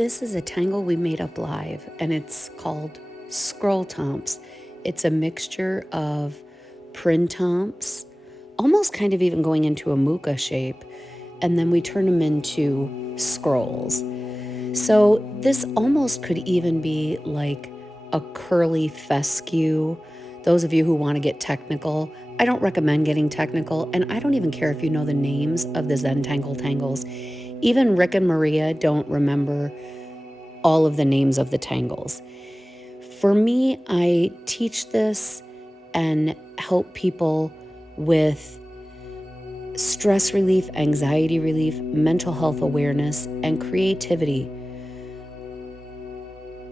This is a tangle we made up live, and it's called scrolltemps. It's a mixture of printemps, almost kind of even going into a muka shape, and then we turn them into scrolls. So this almost could even be like a curly fescue. Those of you who want to get technical, I don't recommend getting technical, and I don't even care if you know the names of the Zentangle tangles. Even Rick and Maria don't remember all of the names of the tangles. For me, I teach this and help people with stress relief, anxiety relief, mental health awareness, and creativity.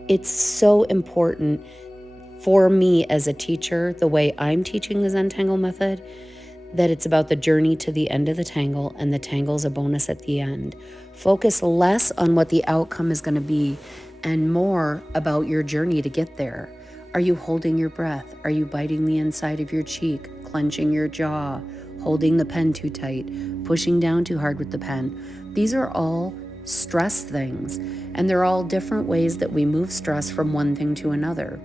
It's so important for me as a teacher, the way I'm teaching the Zentangle method, that it's about the journey to the end of the tangle, and the tangle's a bonus at the end. Focus less on what the outcome is going to be and more about your journey to get there. Are you holding your breath? Are you biting the inside of your cheek, clenching your jaw, holding the pen too tight, pushing down too hard with the pen? These are all stress things, and they're all different ways that we move stress from one thing to another.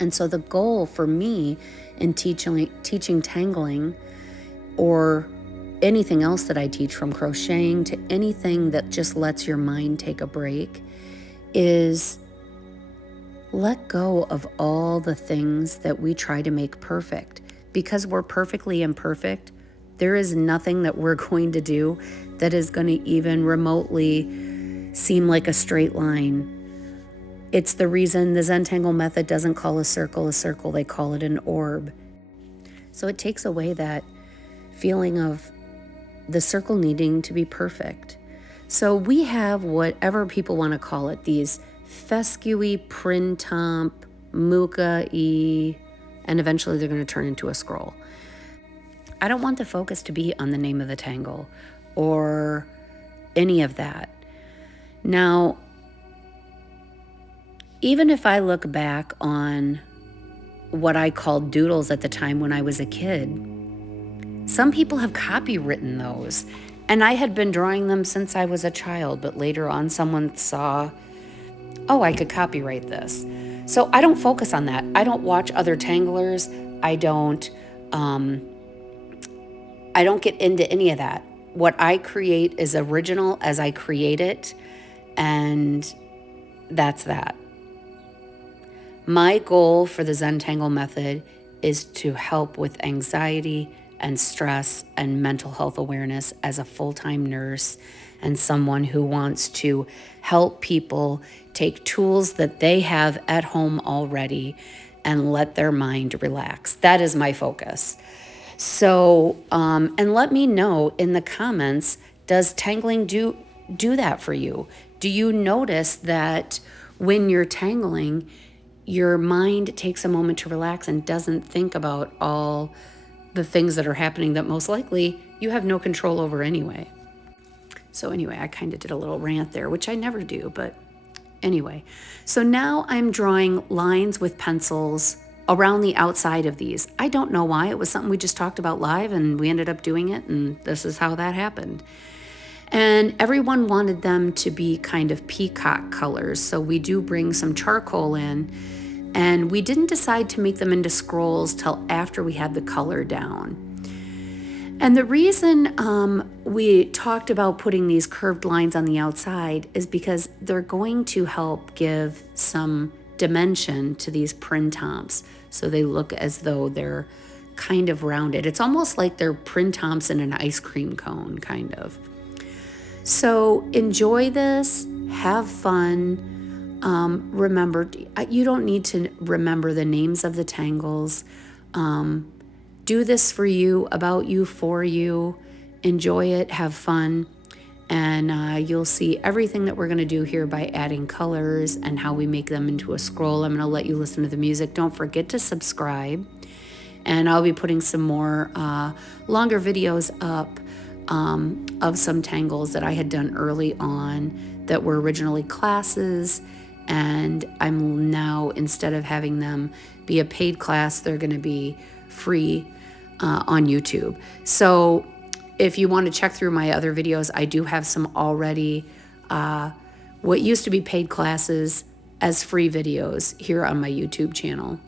And so the goal for me in teaching tangling, or anything else that I teach, from crocheting to anything that just lets your mind take a break, is let go of all the things that we try to make perfect. Because we're perfectly imperfect, there is nothing that we're going to do that is going to even remotely seem like a straight line. It's the reason the Zentangle method doesn't call a circle, they call it an orb. So it takes away that feeling of the circle needing to be perfect. So we have whatever people want to call it, these fescue-y, printemps, muka-y, and eventually they're going to turn into a scroll. I don't want the focus to be on the name of the tangle or any of that. Now, even if I look back on what I called doodles at the time when I was a kid, some people have copywritten those. And I had been drawing them since I was a child, but later on someone saw, oh, I could copyright this. So I don't focus on that. I don't watch other tanglers. I don't get into any of that. What I create is original as I create it, and that's that. My goal for the Zentangle method is to help with anxiety and stress and mental health awareness as a full-time nurse and someone who wants to help people take tools that they have at home already and let their mind relax. That is my focus. So, and let me know in the comments, does tangling do that for you? Do you notice that when you're tangling, your mind takes a moment to relax and doesn't think about all the things that are happening that most likely you have no control over anyway? So anyway, I kind of did a little rant there, which I never do, but anyway. So now I'm drawing lines with pencils around the outside of these. I don't know why. It was something we just talked about live and we ended up doing it, and this is how that happened. And everyone wanted them to be kind of peacock colors, so we do bring some charcoal in, and we didn't decide to make them into scrolls till after we had the color down. And the reason we talked about putting these curved lines on the outside is because they're going to help give some dimension to these printemps, so they look as though they're kind of rounded. It's almost like they're printemps in an ice cream cone, kind of. So enjoy this, have fun. Remember, you don't need to remember the names of the tangles. Do this for you, about you, for you. Enjoy it, have fun, and you'll see everything that we're going to do here by adding colors and how we make them into a scroll. I'm going to let you listen to the music. Don't forget to subscribe, and I'll be putting some more longer videos up of some tangles that I had done early on that were originally classes, and I'm now, instead of having them be a paid class, they're going to be free on YouTube. So if you want to check through my other videos, I do have some already what used to be paid classes as free videos here on my YouTube channel.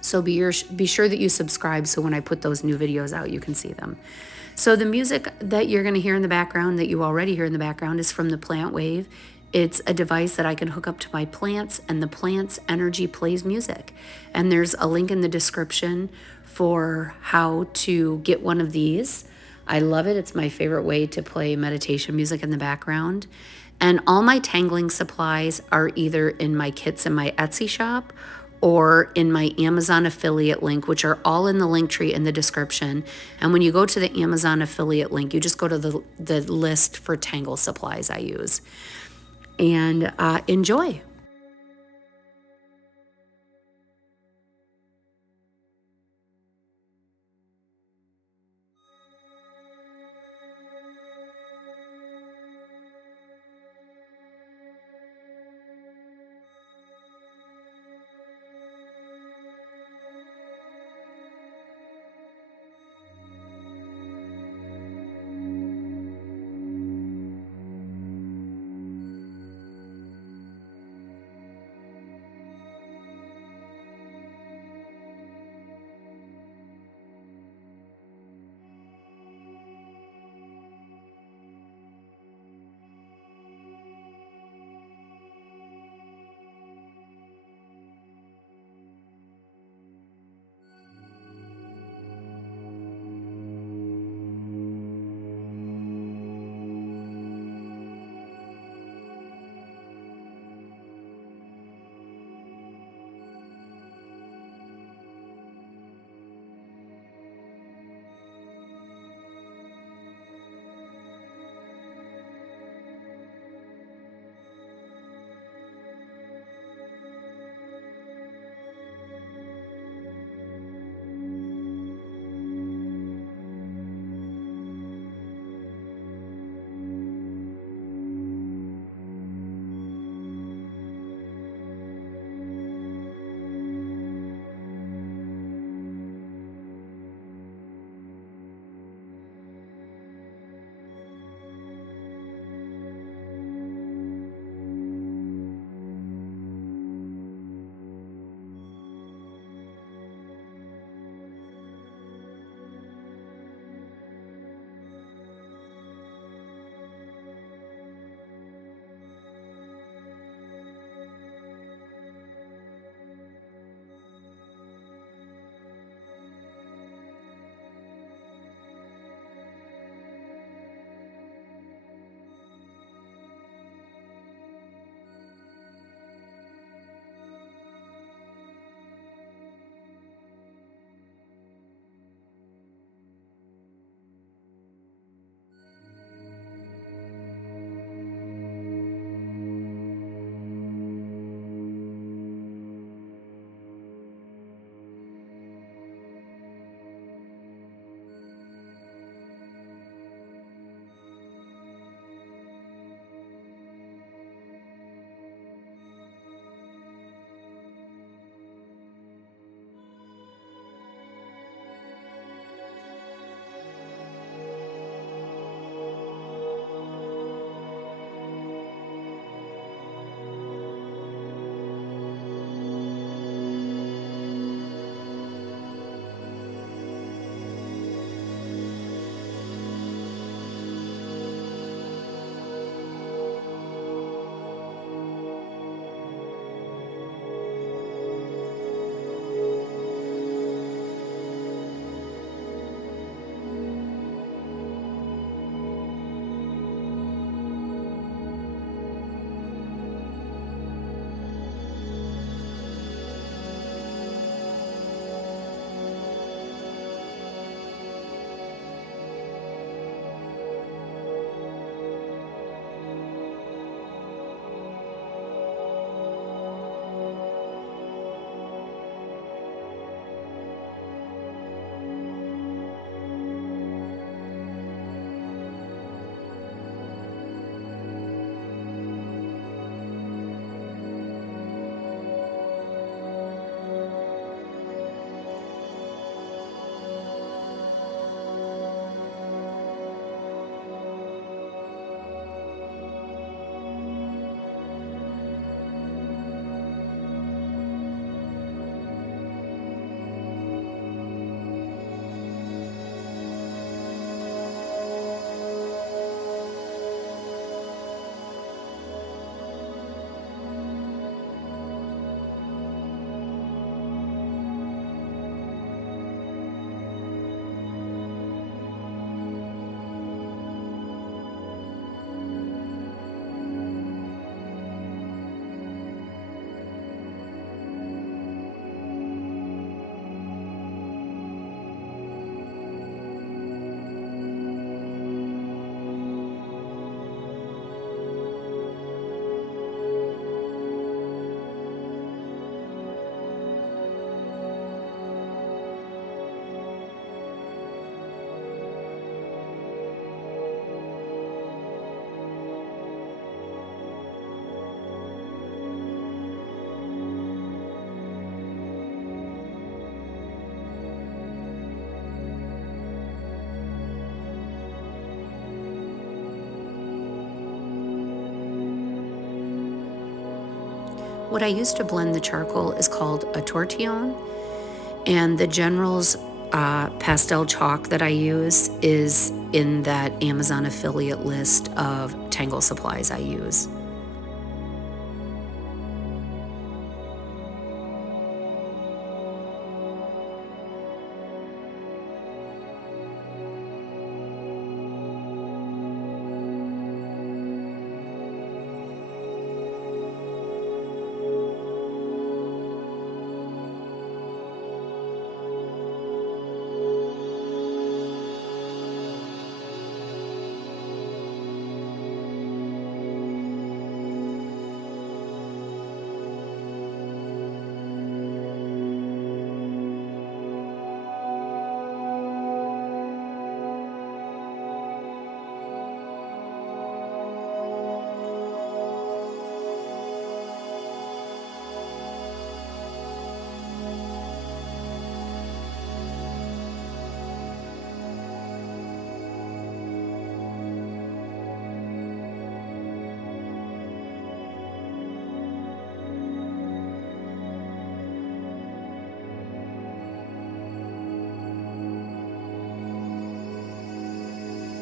So be sure that you subscribe so when I put those new videos out, you can see them. So the music that you're going to hear in the background, that you already hear in the background, is from the Plant Wave. It's a device that I can hook up to my plants, and the plant's energy plays music. And there's a link in the description for how to get one of these. I love it. It's my favorite way to play meditation music in the background. And all my tangling supplies are either in my kits in my Etsy shop or in my Amazon affiliate link, which are all in the link tree in the description. And when you go to the Amazon affiliate link, you just go to the list for tangle supplies I use. And enjoy. What I use to blend the charcoal is called a tortillon, and the General's pastel chalk that I use is in that Amazon affiliate list of Tangle supplies I use.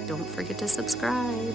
Don't forget to subscribe.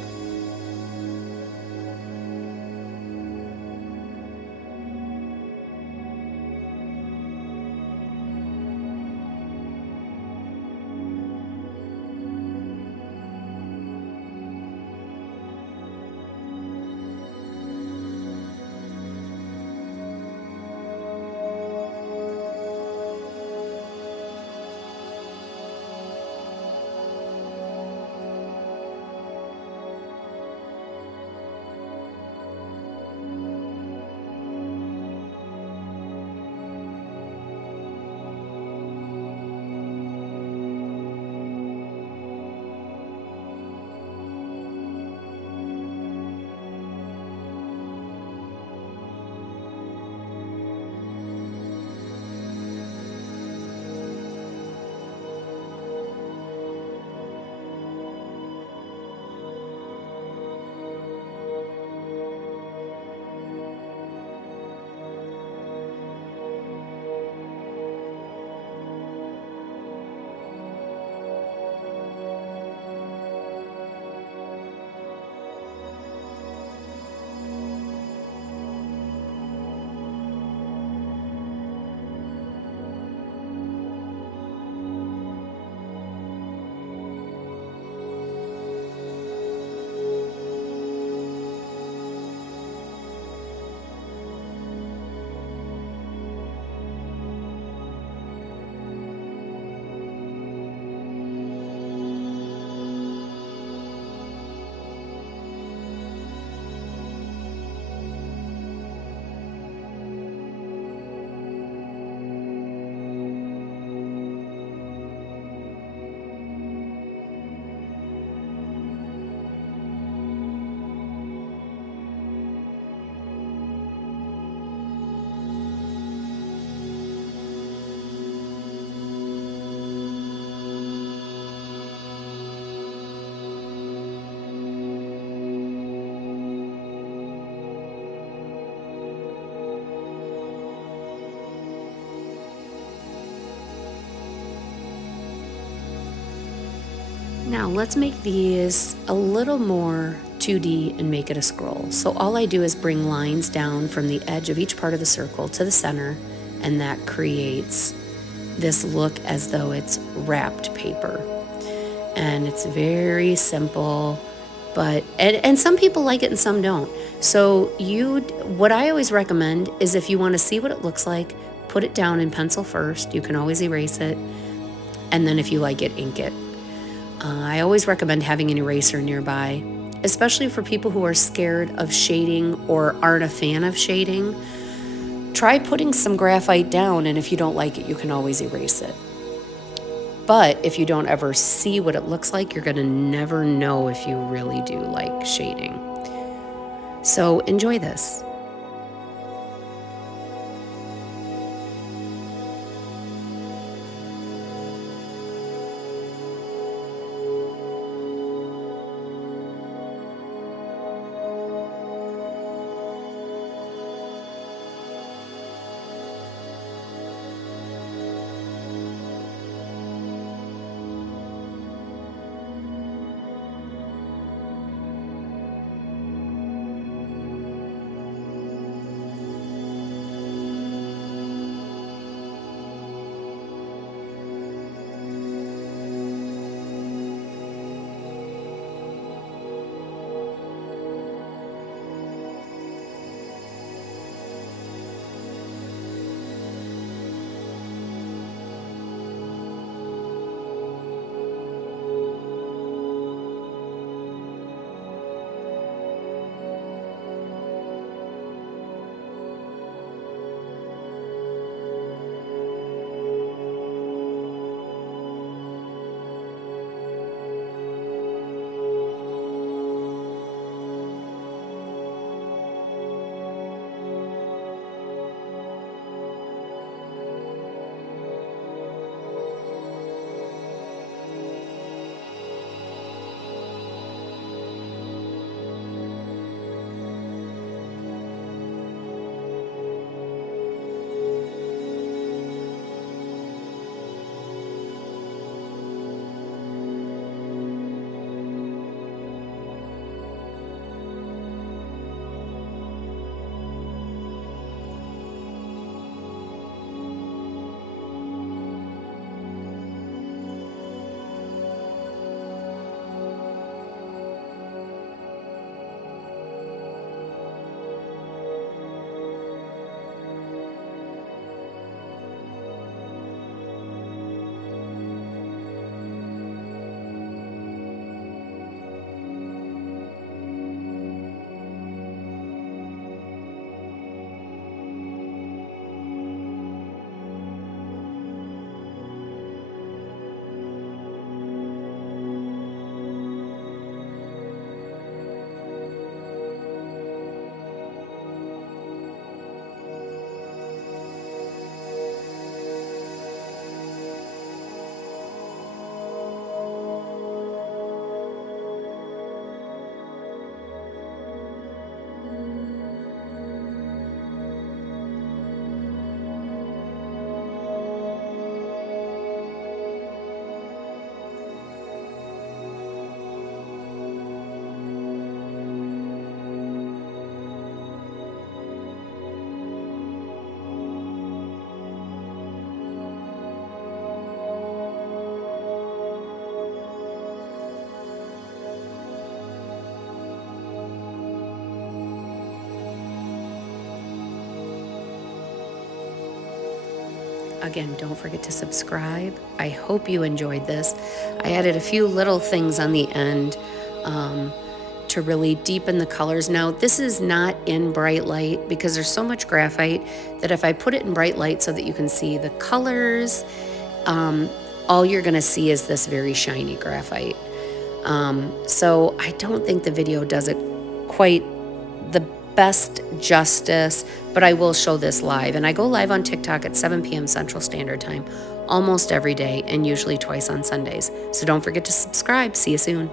Now let's make these a little more 2D and make it a scroll. So all I do is bring lines down from the edge of each part of the circle to the center, and that creates this look as though it's wrapped paper. And it's very simple, but and some people like it and some don't. So what I always recommend is, if you want to see what it looks like, put it down in pencil first. You can always erase it, and then if you like it, ink it. I always recommend having an eraser nearby, especially for people who are scared of shading or aren't a fan of shading. Try putting some graphite down, and if you don't like it, you can always erase it. But if you don't ever see what it looks like, you're going to never know if you really do like shading. So enjoy this. Again, don't forget to subscribe. I hope you enjoyed this. I added a few little things on the end to really deepen the colors. Now, this is not in bright light because there's so much graphite that if I put it in bright light so that you can see the colors, all you're gonna see is this very shiny graphite. So I don't think the video does it quite the best justice, but I will show this live. And I go live on TikTok at 7 p.m. Central Standard Time almost every day and usually twice on Sundays. So don't forget to subscribe. See you soon.